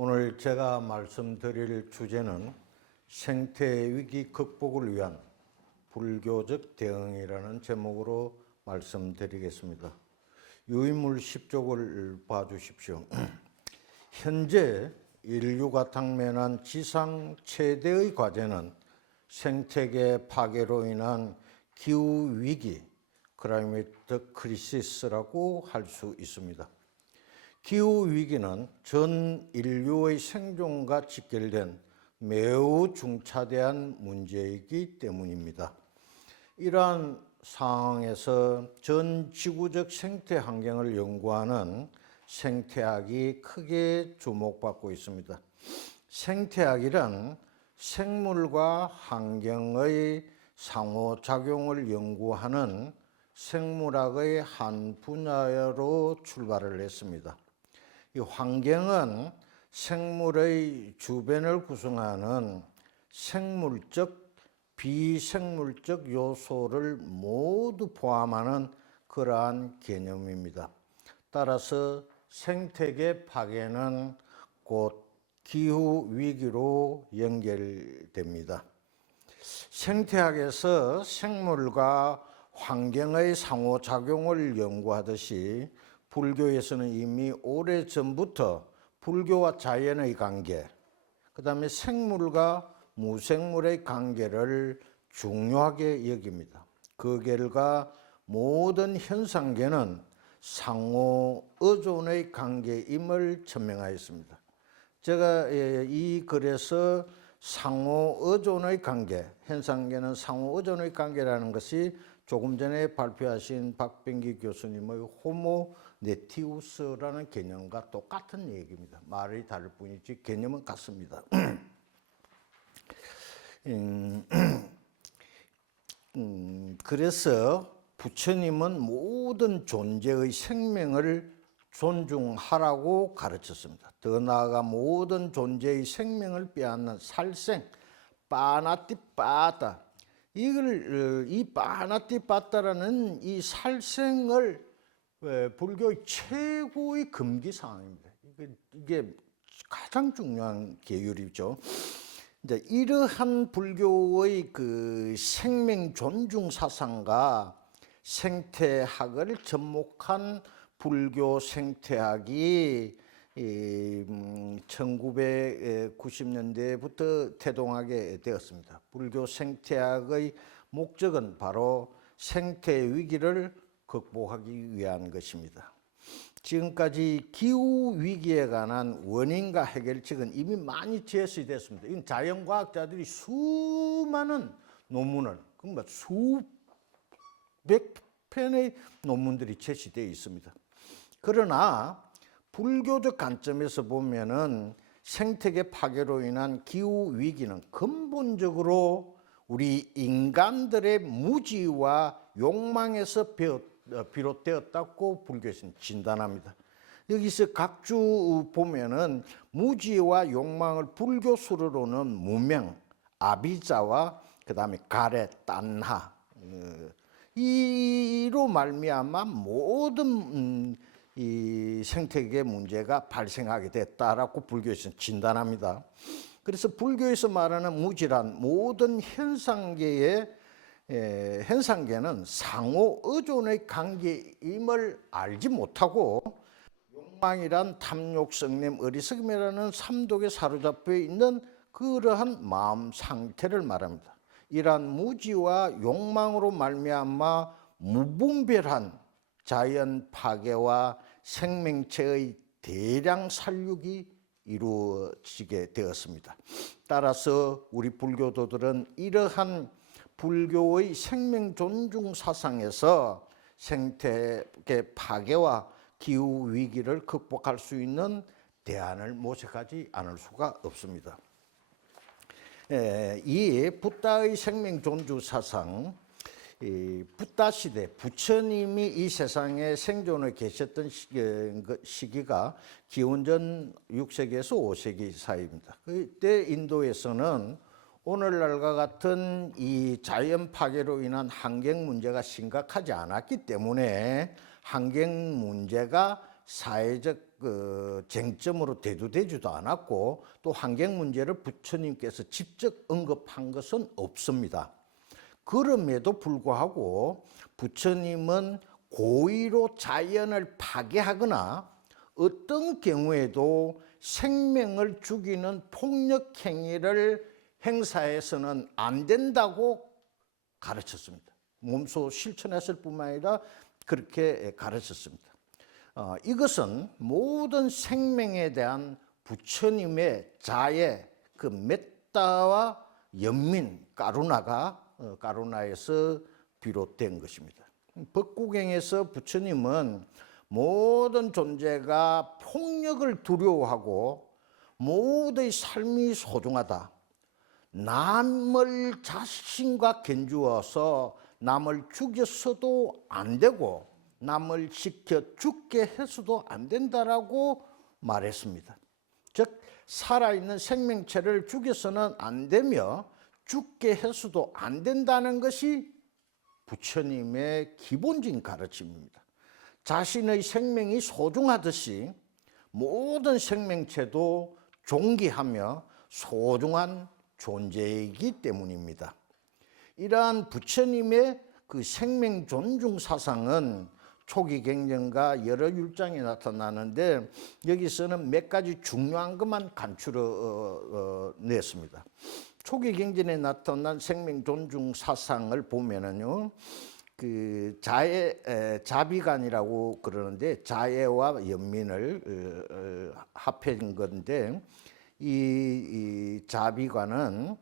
오늘 제가 말씀드릴 주제는 생태위기 극복을 위한 불교적 대응이라는 제목으로 말씀드리겠습니다. 유인물 10쪽을 봐주십시오. 현재 인류가 당면한 지상 최대의 과제는 생태계 파괴로 인한 기후위기, 클라이메이트 크리시스라고 할 수 있습니다. 기후위기는 전 인류의 생존과 직결된 매우 중차대한 문제이기 때문입니다. 이러한 상황에서 전 지구적 생태 환경을 연구하는 생태학이 크게 주목받고 있습니다. 생태학이란 생물과 환경의 상호작용을 연구하는 생물학의 한 분야로 출발을 했습니다. 이 환경은 생물의 주변을 구성하는 생물적, 비생물적 요소를 모두 포함하는 그러한 개념입니다. 따라서 생태계 파괴는 곧 기후위기로 연결됩니다. 생태학에서 생물과 환경의 상호작용을 연구하듯이 불교에서는 이미 오래전부터 불교와 자연의 관계, 그 다음에 생물과 무생물의 관계를 중요하게 여깁니다. 그 결과 모든 현상계는 상호 의존의 관계임을 천명하였습니다. 제가 이 글에서 상호 의존의 관계, 현상계는 상호 의존의 관계라는 것이 조금 전에 발표하신 박병기 교수님의 호모 네티우스라는 개념과 똑같은 얘기입니다. 말이 다를 뿐이지 개념은 같습니다. 그래서 부처님은 모든 존재의 생명을 존중하라고 가르쳤습니다. 더 나아가 모든 존재의 생명을 빼앗는 살생, 빠나띠빠따, 이 빠나띠빠따라는 이 살생을 불교의 최고의 금기 사항입니다. 이게 가장 중요한 계율이죠. 이제 이러한 불교의 그 생명 존중 사상과 생태학을 접목한 불교 생태학이 1990년대부터 태동하게 되었습니다. 불교 생태학의 목적은 바로 생태 위기를 극복하기 위한 것입니다. 지금까지 기후위기에 관한 원인과 해결책은 이미 많이 제시됐습니다. 이건 자연과학자들이 수많은 논문을, 그러니까 수백 편의 논문들이 제시되어 있습니다. 그러나 불교적 관점에서 보면은 생태계 파괴로 인한 기후위기는 근본적으로 우리 인간들의 무지와 욕망에서 비롯되었다고 불교에서는 진단합니다. 여기서 각주 보면은 무지와 욕망을 불교 수로로는 무명, 아비자와 그 다음에 가레, 딴하 이로 말미암아 모든 이 생태계 문제가 발생하게 됐다라고 불교에서는 진단합니다. 그래서 불교에서 말하는 무지란 모든 현상계는 상호 의존의 관계임을 알지 못하고 욕망이란 탐욕, 성냄, 어리석음이라는 삼독에 사로잡혀 있는 그러한 마음 상태를 말합니다. 이러한 무지와 욕망으로 말미암아 무분별한 자연 파괴와 생명체의 대량 살육이 이루어지게 되었습니다. 따라서 우리 불교도들은 이러한 불교의 생명 존중 사상에서 생태계 파괴와 기후 위기를 극복할 수 있는 대안을 모색하지 않을 수가 없습니다. 이 붓다의 생명 존중 사상, 붓다 시대, 부처님이 이 세상에 생존해 계셨던 시기가 기원전 6세기에서 5세기 사이입니다. 그때 인도에서는 오늘날과 같은 이 자연 파괴로 인한 환경 문제가 심각하지 않았기 때문에 환경 문제가 사회적 쟁점으로 대두되지도 않았고 또 환경 문제를 부처님께서 직접 언급한 것은 없습니다. 그럼에도 불구하고 부처님은 고의로 자연을 파괴하거나 어떤 경우에도 생명을 죽이는 폭력 행위를 행사해서는 안 된다고 가르쳤습니다. 몸소 실천했을 뿐만 아니라 그렇게 가르쳤습니다. 이것은 모든 생명에 대한 부처님의 자애, 그 메tta와 연민, 까루나에서 비롯된 것입니다. 법국행에서 부처님은 모든 존재가 폭력을 두려워하고 모두의 삶이 소중하다. 남을 자신과 견주어서 남을 죽였어도 안 되고 남을 시켜 죽게 해서도 안 된다라고 말했습니다. 즉 살아있는 생명체를 죽여서는 안 되며 죽게 해서도 안 된다는 것이 부처님의 기본적인 가르침입니다. 자신의 생명이 소중하듯이 모든 생명체도 존귀하며 소중한 존재이기 때문입니다. 이러한 부처님의 그 생명 존중 사상은 초기 경전과 여러 율장에 나타나는데 여기서는 몇 가지 중요한 것만 간추려냈습니다. 초기 경전에 나타난 생명 존중 사상을 보면은요, 그 자비관이라고 그러는데 자애와 연민을 합해진 건데 이 자비관은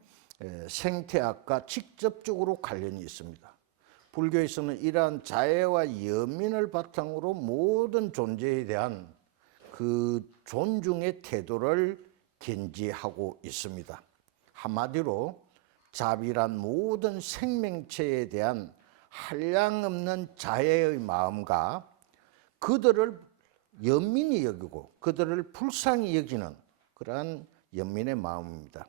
생태학과 직접적으로 관련이 있습니다. 불교에서는 이러한 자애와 연민을 바탕으로 모든 존재에 대한 그 존중의 태도를 견지하고 있습니다. 한마디로 자비란 모든 생명체에 대한 한량없는 자애의 마음과 그들을 연민히 여기고 그들을 불쌍히 여기는 그러한 연민의 마음입니다.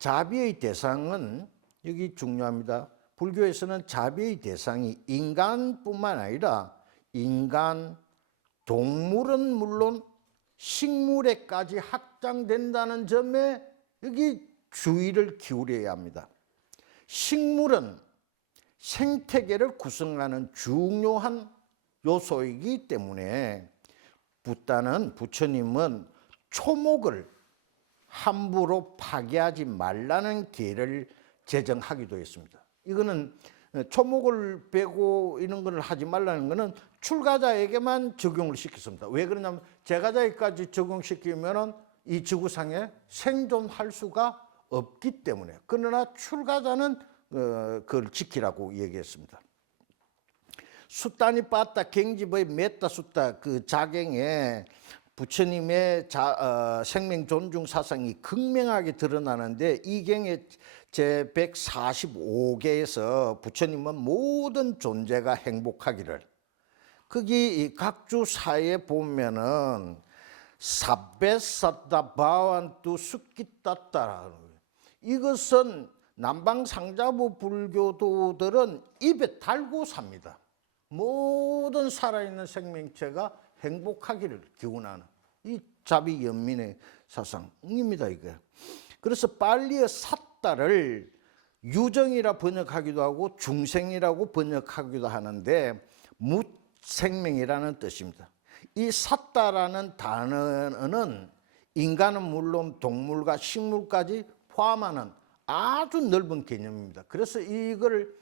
자비의 대상은 여기 중요합니다. 불교에서는 자비의 대상이 인간뿐만 아니라 인간, 동물은 물론 식물에까지 확장된다는 점에 여기 주의를 기울여야 합니다. 식물은 생태계를 구성하는 중요한 요소이기 때문에 부처님은 초목을 함부로 파괴하지 말라는 계를 제정하기도 했습니다. 이거는 초목을 베고 이런 걸 하지 말라는 것은 출가자에게만 적용을 시켰습니다. 왜 그러냐면 제가자에까지 적용시키면은 이 지구상에 생존할 수가 없기 때문에. 그러나 출가자는 그걸 지키라고 얘기했습니다. 수타니 빠따 갱집의 메타 수타 그 자경에 부처님의 생명 존중 사상이 극명하게 드러나는데 이 경의 제 145개에서 부처님은 모든 존재가 행복하기를 거기 각주 사이에 보면은 사베사다 바완투 수키따따라 이것은 남방상자부 불교도들은 입에 달고 삽니다. 모든 살아있는 생명체가 행복하기를 기원하는 이 자비연민의 사상입니다. 이게. 그래서 빨리의 삿다를 유정이라 번역하기도 하고 중생이라고 번역하기도 하는데 무생명이라는 뜻입니다. 이 삿다라는 단어는 인간은 물론 동물과 식물까지 포함하는 아주 넓은 개념입니다. 그래서 이걸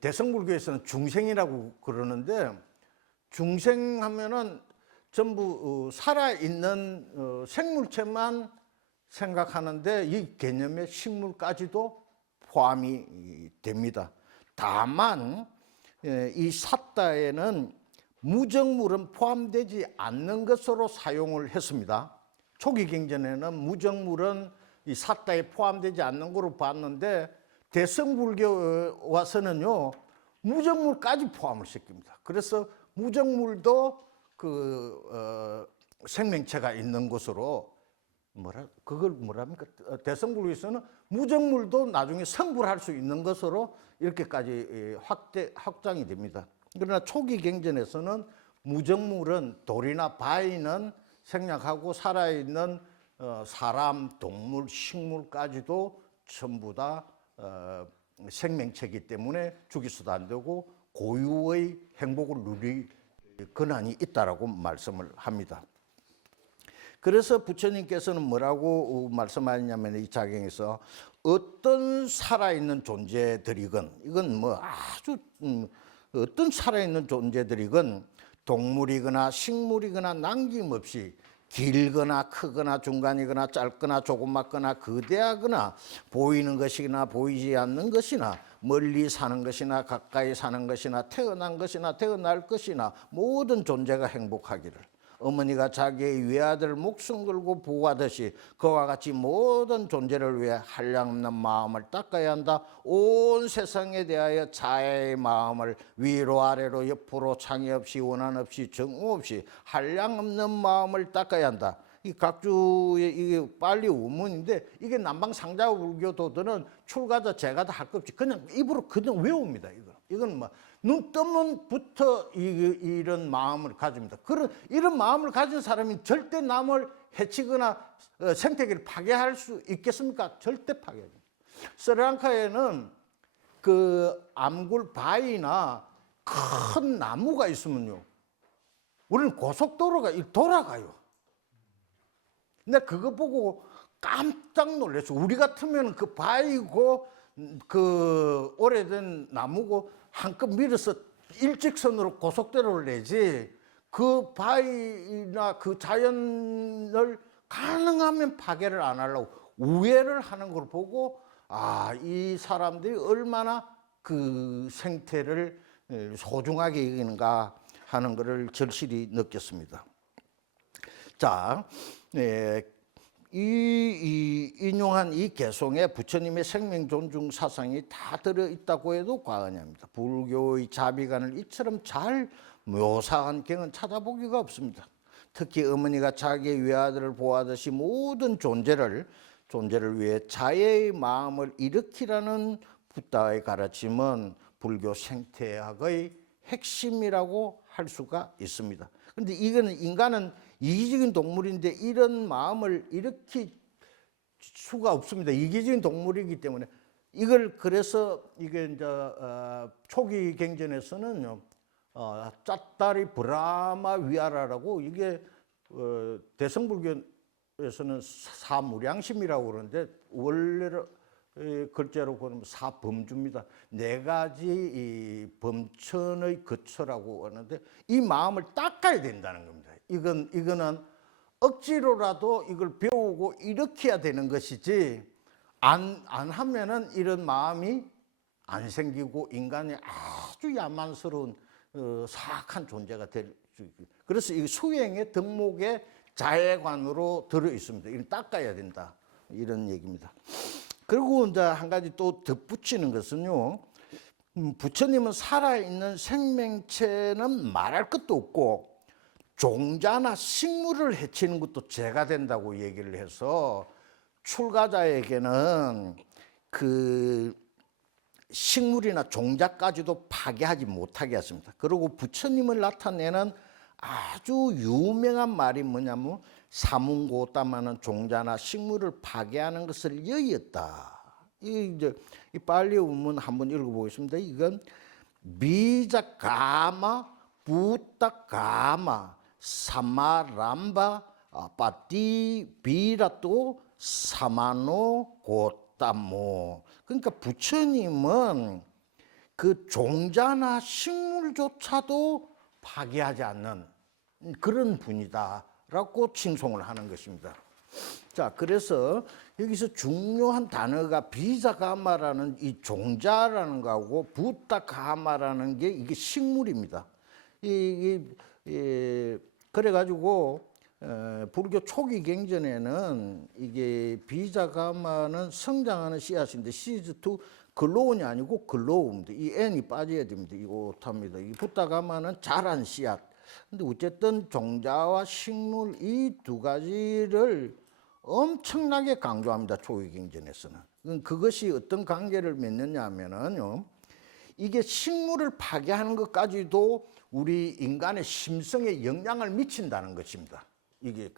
대성불교에서는 중생이라고 그러는데 중생하면은 전부 살아있는 생물체만 생각하는데 이 개념에 식물까지도 포함이 됩니다. 다만 이 삿다에는 무정물은 포함되지 않는 것으로 사용을 했습니다. 초기 경전에는 무정물은 이 삿다에 포함되지 않는 거로 봤는데 대성불교 와서는요 무정물까지 포함을 시킵니다. 그래서 무정물도 생명체가 있는 것으로 그걸 뭐랍니까? 대성불교에서는 무정물도 나중에 성불할 수 있는 것으로 이렇게까지 확장이 됩니다. 그러나 초기 경전에서는 무정물은 돌이나 바위는 생략하고 살아있는 사람, 동물, 식물까지도 전부 다 생명체이기 때문에 죽이서도 안 되고 고유의 행복을 누릴 권한이 있다라고 말씀을 합니다. 그래서 부처님께서는 뭐라고 말씀하셨냐면 이 자경에서 어떤 살아있는 존재들이건 이건 뭐 아주 어떤 살아있는 존재들이건 동물이거나 식물이거나 남김없이 길거나 크거나 중간이거나 짧거나 조그맣거나 거대하거나 보이는 것이나 보이지 않는 것이나 멀리 사는 것이나 가까이 사는 것이나 태어난 것이나 태어날 것이나 모든 존재가 행복하기를 어머니가 자기의 외아들 목숨 걸고 보호하듯이 그와 같이 모든 존재를 위해 한량없는 마음을 닦아야 한다. 온 세상에 대하여 자애의 마음을 위로 아래로 옆으로 창의 없이 원한 없이 정오 없이 한량없는 마음을 닦아야 한다. 이 각주의 이게 빨리 우문인데 이게 남방상자 불교도들은 출가자 제가다 할 것 없이 그냥 입으로 그냥 외웁니다. 이건 뭐 눈 뜨면부터 이런 마음을 가집니다. 이런 마음을 가진 사람이 절대 남을 해치거나 생태계를 파괴할 수 있겠습니까? 절대 파괴합니다. 스리랑카에는 그 암굴 바위나 큰 나무가 있으면요, 우리는 고속도로가 돌아가요. 근데 그거 보고 깜짝 놀랐어요. 우리 같으면 그 바위고 그 오래된 나무고 한껏 밀어서 일직선으로 고속도로를 내지 그 바위나 그 자연을 가능하면 파괴를 안 하려고 우회를 하는 걸 보고 이 사람들이 얼마나 그 생태를 소중하게 여기는가 하는 것을 절실히 느꼈습니다. 자, 이 인용한 이 개송에 부처님의 생명 존중 사상이 다 들어있다고 해도 과언이 아닙니다. 불교의 자비관을 이처럼 잘 묘사한 경은 찾아보기가 없습니다. 특히 어머니가 자기의 외아들을 보호하듯이 모든 존재를 위해 자애의 마음을 일으키라는 붓다의 가르침은 불교 생태학의 핵심이라고 할 수가 있습니다. 그런데 이거는 인간은 이기적인 동물인데 이런 마음을 일으킬 수가 없습니다. 이기적인 동물이기 때문에 이걸 그래서 이게 이제 초기 경전에서는요, 짜따리 브라마 위아라라고 이게 대성불교에서는 사무량심이라고 그러는데 원래로 글자로 보면 사범주입니다. 네 가지 이 범천의 거처라고 하는데 이 마음을 닦아야 된다는 겁니다. 이거는 억지로라도 이걸 배우고 일으켜야 되는 것이지 안 하면은 이런 마음이 안 생기고 인간이 아주 야만스러운 사악한 존재가 될 수 있고 그래서 이 수행의 덕목에 자애관으로 들어 있습니다. 이걸 닦아야 된다 이런 얘기입니다. 그리고 이제 한 가지 또 덧붙이는 것은요, 부처님은 살아있는 생명체는 말할 것도 없고 종자나 식물을 해치는 것도 죄가 된다고 얘기를 해서 출가자에게는 그 식물이나 종자까지도 파괴하지 못하게 했습니다. 그리고 부처님을 나타내는 아주 유명한 말이 뭐냐면 사문고따마는 종자나 식물을 파괴하는 것을 여의었다. 이 빨리 우문 한번 읽어보겠습니다. 이건 미자가마 부타가마 사마람바 빠띠비라또 사마노 고따모. 그러니까 부처님은 그 종자나 식물조차도 파괴하지 않는 그런 분이다라고 칭송을 하는 것입니다. 자, 그래서 여기서 중요한 단어가 비자가마라는 이 종자라는 거하고 부타가마라는 게 이게 식물입니다. 그래가지고 불교 초기 경전에는 이게 비자가마는 성장하는 씨앗인데 시즈2 글로운이 아니고 글로우입니다. 이 n이 빠져야 됩니다. 이거 탑니다. 이 부타가마는 자란 씨앗. 근데 어쨌든 종자와 식물 이 두 가지를 엄청나게 강조합니다. 초기 경전에서는. 그것이 어떤 관계를 맺느냐 하면은요, 이게 식물을 파괴하는 것까지도 우리 인간의 심성에 영향을 미친다는 것입니다. 이게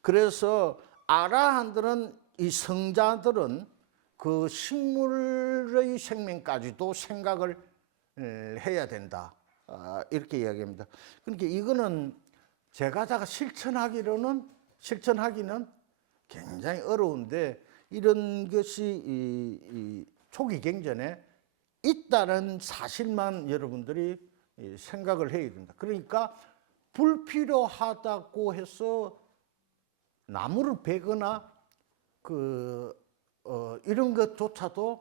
그래서 아라한들은 이 성자들은 그 식물의 생명까지도 생각을 해야 된다. 이렇게 이야기합니다. 그러니까 이거는 제가 다 실천하기는 굉장히 어려운데 이런 것이 이 초기 경전에 있다는 사실만 여러분들이 생각을 해야 된다. 그러니까 불필요하다고 해서 나무를 베거나 이런 것조차도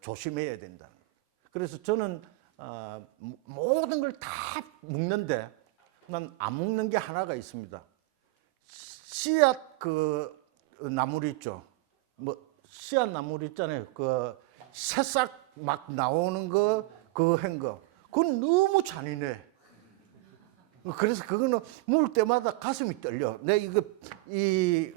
조심해야 된다는 거예요. 그래서 저는 모든 걸 다 묶는데 난 안 묶는 게 하나가 있습니다. 씨앗 나물 있죠. 뭐 씨앗 나물 있잖아요. 새싹 막 나오는 그건 너무 잔인해. 그래서 그거는 물 때마다 가슴이 떨려. 내가 이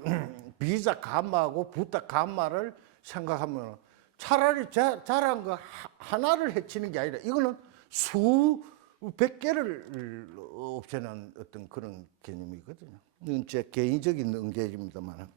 비자 가마하고 부타 가마를 생각하면 차라리 자란 거 하나를 해치는 게 아니라 이거는 수백 개를 없애는 어떤 그런 개념이거든요. 이건 제 개인적인 응계입니다만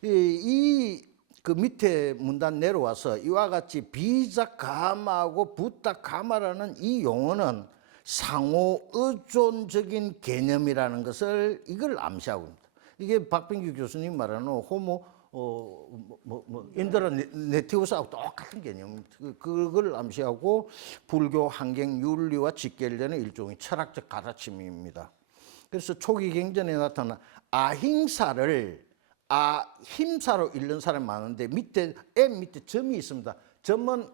그 밑에 문단 내려와서 이와 같이 비자 가마하고 부타 가마라는 이 용어는 상호 의존적인 개념이라는 것을 이걸 암시하고 있습니다. 이게 박병규 교수님 말하는 호모 인더러 네티우스하고 똑같은 개념입니다. 그걸 암시하고 불교 환경 윤리와 직결되는 일종의 철학적 가르침입니다. 그래서 초기 경전에 나타난 아힘사를 힘사로 읽는 사람이 많은데 밑에 점이 있습니다. 점은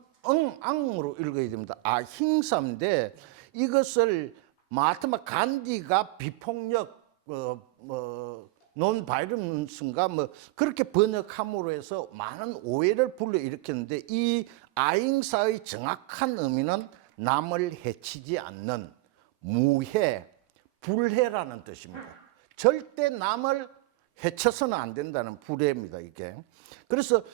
앙으로 읽어야 됩니다. 아힘사인데 이것을 마하트마 간디가 비폭력 논 바이런스인가 그렇게 번역함으로 해서 많은 오해를 불러일으켰는데 이 아힘사의 정확한 의미는 남을 해치지 않는 무해, 불해라는 뜻입니다. 절대 남을 해쳐서는 안 된다는 불해입니다, 이게. 그래서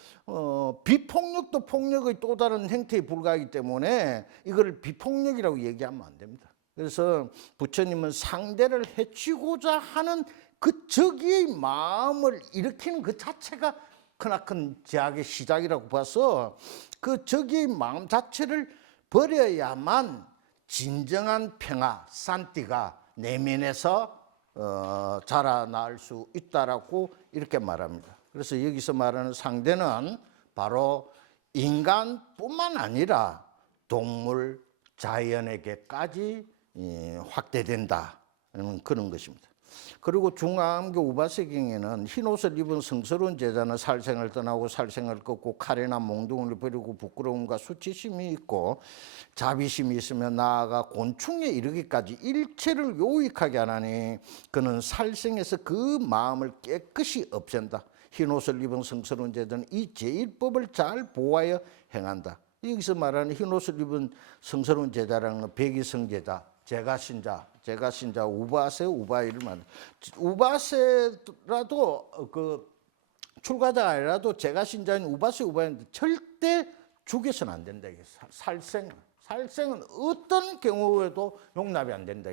비폭력도 폭력의 또 다른 형태에 불과하기 때문에 이걸 비폭력이라고 얘기하면 안 됩니다. 그래서 부처님은 상대를 해치고자 하는 그 적의 마음을 일으키는 그 자체가 크나큰 제약의 시작이라고 봐서 그 적의 마음 자체를 버려야만 진정한 평화, 산티가 내면에서 자라날 수 있다라고 이렇게 말합니다. 그래서 여기서 말하는 상대는 바로 인간뿐만 아니라 동물, 자연에게까지 확대된다는 그런 것입니다. 그리고 중앙교 우바세경에는 흰옷을 입은 성스러운 제자는 살생을 떠나고 살생을 꺾고 칼이나 몽둥이를 버리고 부끄러움과 수치심이 있고 자비심이 있으면 나아가 곤충에 이르기까지 일체를 요익하게 하나니 그는 살생에서 그 마음을 깨끗이 없앤다. 흰옷을 입은 성스러운 제자는 이 제1법을 잘 보호하여 행한다. 여기서 말하는 흰옷을 입은 성스러운 제자라는 건 백이성제자, 제가신자, 우바세, 우바이를 말합니다. 우바세라도 출가자가 아니라도 제가신자인 우바세, 우바이인데 절대 죽여서는 안 된다. 살생은 어떤 경우에도 용납이 안 된다.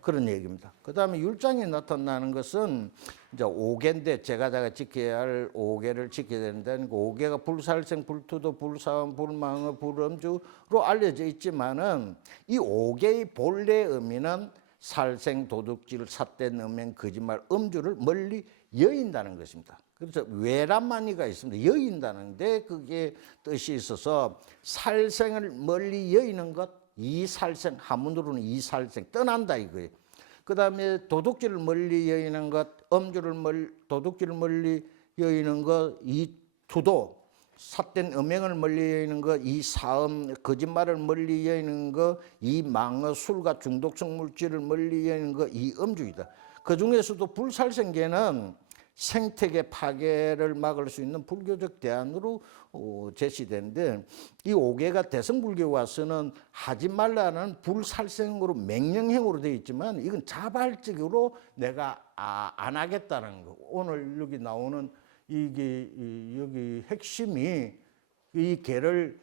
그런 얘기입니다. 그 다음에 율장에 나타나는 것은 이제 5개인데 제가자가 지켜야 할 5개를 지켜야 되는데 그 5개가 불살생, 불투도, 불사음, 불망어, 불음주로 알려져 있지만은 이 5개의 본래 의미는 살생, 도둑질, 삿된, 음행, 거짓말, 음주를 멀리 여인다는 것입니다. 그래서 외람만이가 있습니다. 여인다는데 그게 뜻이 있어서 살생을 멀리 여이는 것, 이살생, 한문으로는 이살생, 떠난다 이거예요. 그 다음에 도둑질을 멀리 여이는 것, 도둑질을 멀리 여이는 것, 이투도, 삿된 음행을 멀리 여이는 것, 이사음, 거짓말을 멀리 여이는 것, 이망어, 술과 중독성 물질을 멀리 여이는 것, 이음주이다. 그 중에서도 불살생계는 생태계 파괴를 막을 수 있는 불교적 대안으로 제시되는데 이 5개가 대승불교에 와서는 하지 말라는 불살생으로 명령형으로 되어 있지만 이건 자발적으로 내가 안 하겠다는 거. 오늘 여기 나오는 이게 여기 핵심이 이 개를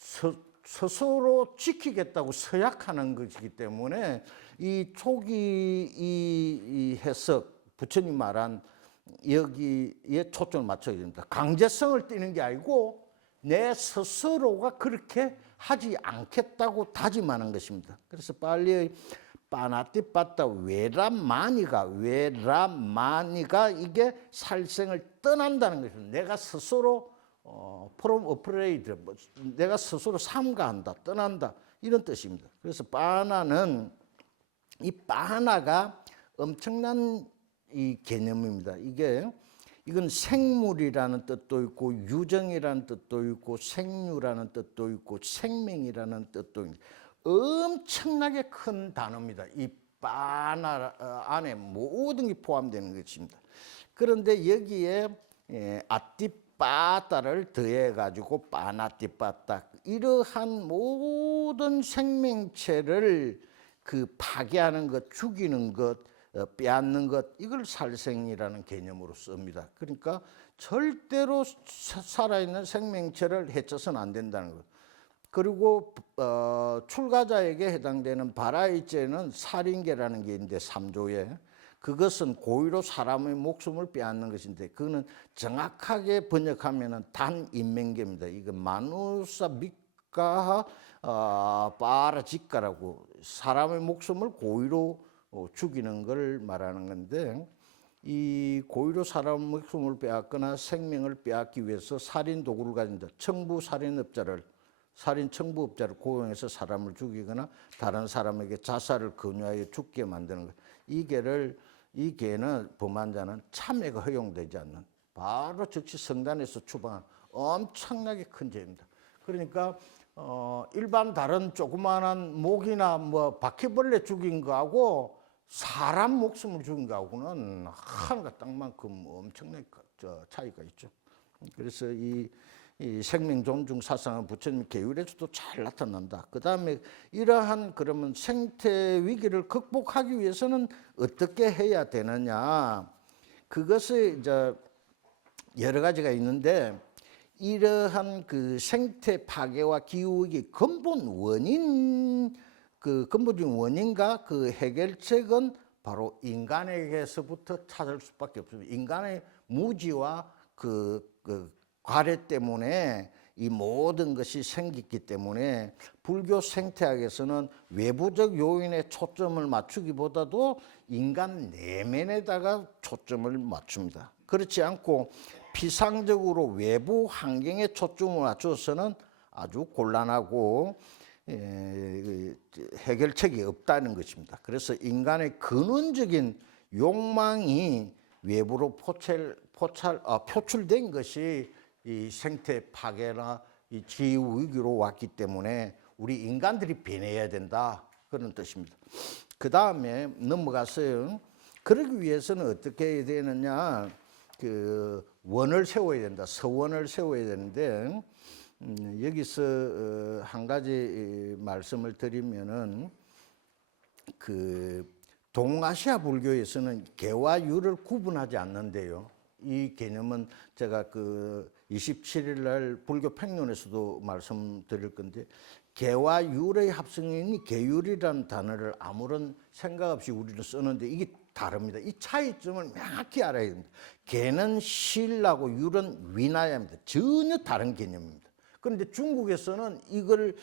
스스로 지키겠다고 서약하는 것이기 때문에 이 초기 이 해석, 부처님 말한 여기에 초점을 맞춰야 됩니다. 강제성을 띠는 게 아니고 내 스스로가 그렇게 하지 않겠다고 다짐하는 것입니다. 그래서 팔리의 빠나티빠따 외람마니가 이게 살생을 떠난다는 것입니다. 내가 스스로 from afraid, 내가 스스로 삼가한다, 떠난다 이런 뜻입니다. 그래서 빠나는 이 빠나가 엄청난 이 개념입니다. 이건 생물이라는 뜻도 있고 유정이라는 뜻도 있고 생류라는 뜻도 있고 생명이라는 뜻도 있고 엄청나게 큰 단어입니다. 이 빠나 안에 모든 게 포함되는 것입니다. 그런데 여기에 아띠빠따를 더해가지고 빠나띠빠따 이러한 모든 생명체를 그 파괴하는 것, 죽이는 것, 빼앗는 것 이걸 살생이라는 개념으로 씁니다. 그러니까 절대로 살아있는 생명체를 해쳐서는 안 된다는 것. 그리고 출가자에게 해당되는 바라이죄는 살인계라는 게 있는데 3조에 그것은 고의로 사람의 목숨을 빼앗는 것인데 그거는 정확하게 번역하면은 단인명계입니다. 이거 마누사 미카하 빠라지카라고 사람의 목숨을 고의로 죽이는 걸 말하는 건데 이 고의로 사람 목숨을 빼앗거나 생명을 빼앗기 위해서 살인 도구를 가진다. 살인 청부업자를 고용해서 사람을 죽이거나 다른 사람에게 자살을 권유하여 죽게 만드는 것. 이 개는 범한 자는 참회가 허용되지 않는 바로 즉시 성단에서 추방한 엄청나게 큰 죄입니다. 그러니까 일반 다른 조그마한 모기나 뭐 바퀴벌레 죽인 거하고 사람 목숨을 죽인 거하고는 하늘과 땅만큼 엄청난 차이가 있죠. 그래서 이 생명 존중 사상은 부처님 계율에서도 잘 나타난다. 그 다음에 이러한 그러면 생태 위기를 극복하기 위해서는 어떻게 해야 되느냐? 그것이 이제 여러 가지가 있는데 이러한 그 생태 파괴와 기후 위기 근본적인 원인과 그 해결책은 바로 인간에게서부터 찾을 수밖에 없습니다. 인간의 무지와 그 과래 때문에 이 모든 것이 생겼기 때문에 불교 생태학에서는 외부적 요인에 초점을 맞추기보다도 인간 내면에다가 초점을 맞춥니다. 그렇지 않고 피상적으로 외부 환경에 초점을 맞춰서는 아주 곤란하고 해결책이 없다는 것입니다. 그래서 인간의 근원적인 욕망이 외부로 표출된 것이 이 생태 파괴나 이 기후 위기로 왔기 때문에 우리 인간들이 변해야 된다 그런 뜻입니다. 그 다음에 넘어가서요. 그러기 위해서는 어떻게 해야 되느냐? 그 원을 세워야 된다. 서원을 세워야 되는데 여기서 한 가지 말씀을 드리면은 그 동아시아 불교에서는 개와 유를 구분하지 않는데요. 이 개념은 제가 그 27일 날 불교 평론에서도 말씀드릴 건데 개와 율의 합성이니 개율이라는 단어를 아무런 생각 없이 우리는 쓰는데 이게 다릅니다. 이 차이점을 명확히 알아야 됩니다. 개는 신라고 율은 위나야입니다. 전혀 다른 개념입니다. 그런데 중국에서는 이걸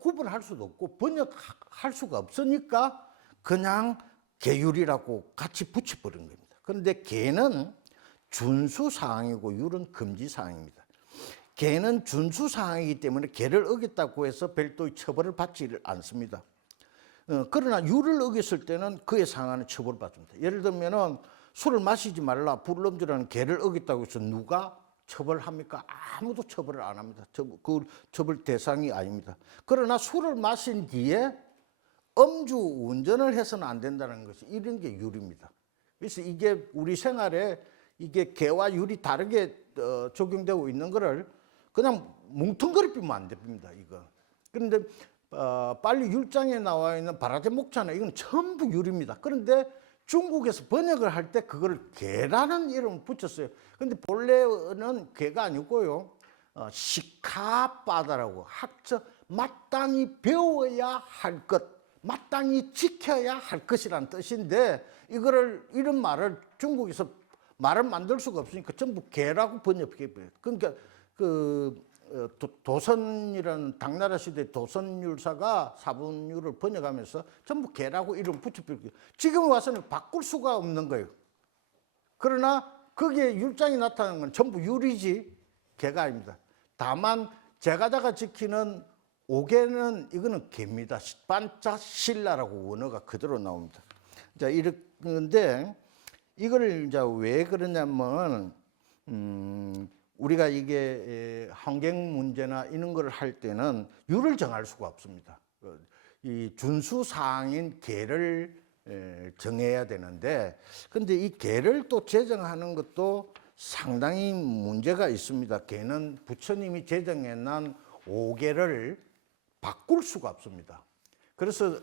구분할 수도 없고 번역할 수가 없으니까 그냥 개율이라고 같이 붙여버린 겁니다. 그런데 개는 준수사항이고 율은 금지사항입니다. 개는 준수사항이기 때문에 개를 어겼다고 해서 별도의 처벌을 받지를 않습니다. 그러나 율을 어겼을 때는 그에 상하는 처벌을 받습니다. 예를 들면 술을 마시지 말라 불름주라는 개를 어겼다고 해서 누가 처벌합니까? 아무도 처벌을 안 합니다. 그 처벌 대상이 아닙니다. 그러나 술을 마신 뒤에 음주 운전을 해서는 안 된다는 것이 이런 게 율입니다. 그래서 이게 우리 생활에 이게 개와 율이 다르게 적용되고 있는 거를 그냥 뭉텅거리면 안 됩니다. 이거. 그런데 빨리 율장에 나와 있는 바라제 목차나 이건 전부 율입니다. 그런데 중국에서 번역을 할 때 그걸 개라는 이름을 붙였어요. 근데 본래는 개가 아니고요. 시카바다라고 학적 마땅히 배워야 할 것, 마땅히 지켜야 할 것이란 뜻인데 이런 말을 중국에서 말을 만들 수가 없으니까 전부 개라고 번역해버려요. 그러니까 도선이라는 당나라 시대 도선율사가 사분율을 번역하면서 전부 개라고 이름 붙여버려요. 지금 와서는 바꿀 수가 없는 거예요. 그러나 거기에 율장이 나타나는 건 전부 율이지 개가 아닙니다. 다만 제가다가 지키는 오개는 이거는 개입니다. 반짝신라라고 원어가 그대로 나옵니다. 자, 이런데 이걸 이제 왜 그러냐면 우리가 이게 환경 문제나 이런 걸 할 때는 율을 정할 수가 없습니다. 이 준수 사항인 계를 정해야 되는데, 근데 이 계를 또 제정하는 것도 상당히 문제가 있습니다. 계는 부처님이 제정해 난 5계를 바꿀 수가 없습니다. 그래서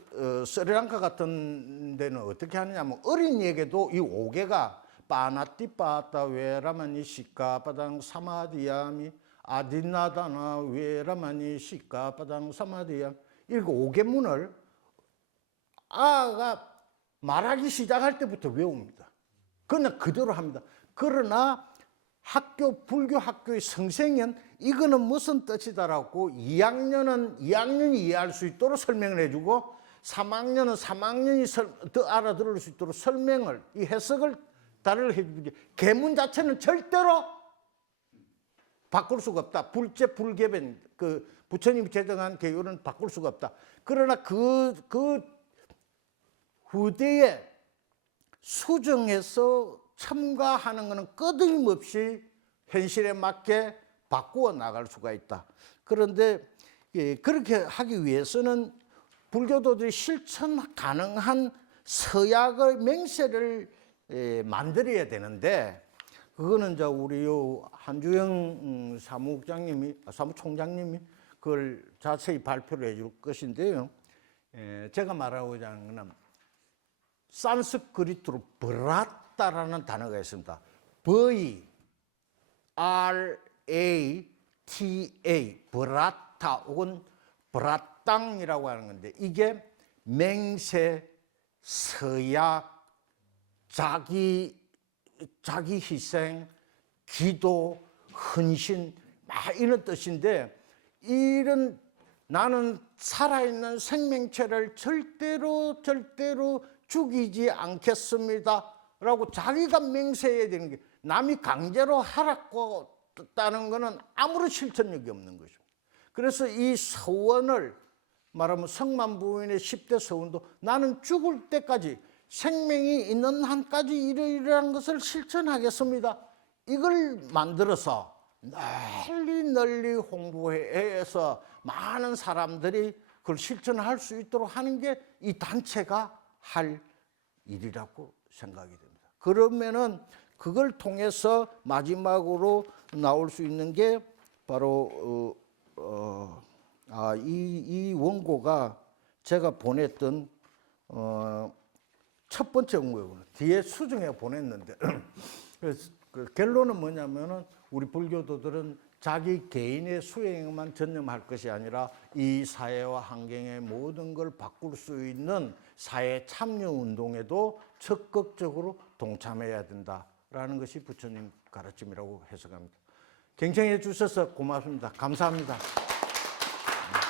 스리랑카 같은 데는 어떻게 하느냐면 어린이에게도 이 5계가 빠나띠빠따 웨라마니 시카바당 사마디야미 아디나다나 웨라마니 시카바당 사마디야미 이렇게 5계문을 아가 말하기 시작할 때부터 외웁니다. 그냥 그대로 합니다. 그러나 불교 학교의 선생은 이거는 무슨 뜻이다라고 2학년이 이해할 수 있도록 설명을 해주고 3학년이 더 알아들을 수 있도록 설명을, 이 해석을 다를 해주지. 계문 자체는 절대로 바꿀 수가 없다. 불계변, 부처님이 제정한 계율은 바꿀 수가 없다. 그러나 그 후대에 수정해서 첨가하는 것은 끊임없이 현실에 맞게 바꾸어 나갈 수가 있다. 그런데 그렇게 하기 위해서는 불교도들이 실천 가능한 서약의 맹세를 만들어야 되는데, 그거는 이제 우리 한주영 사무총장님이 그걸 자세히 발표를 해줄 것인데요. 제가 말하고자 하는 것은 산스크리트로 브라타라는 단어가 있습니다. V-R-A-T-A 브라타 혹은 브라땅이라고 하는 건데, 이게 맹세, 서약, 자기 희생, 기도, 헌신 이런 뜻인데, 이런 나는 살아있는 생명체를 절대로 죽이지 않겠습니다 라고 자기가 맹세해야 되는 게, 남이 강제로 하라고 했다는 것은 아무런 실천력이 없는 것입니다. 그래서 이 서원을 말하면 성만부인의 10대 서원도 나는 죽을 때까지 생명이 있는 한까지 이러이러한 것을 실천하겠습니다, 이걸 만들어서 널리 홍보해서 많은 사람들이 그걸 실천할 수 있도록 하는 게 이 단체가 할 일이라고 생각이 됩니다. 그러면은 그걸 통해서 마지막으로 나올 수 있는 게 바로 이 원고가 제가 보냈던 첫 번째 원고예요. 뒤에 수정해 보냈는데 그래서 그 결론은 뭐냐면은 우리 불교도들은 자기 개인의 수행에만 전념할 것이 아니라 이 사회와 환경의 모든 걸 바꿀 수 있는 사회 참여 운동에도 적극적으로 동참해야 된다라는 것이 부처님 가르침이라고 해석합니다. 경청해 주셔서 고맙습니다. 감사합니다.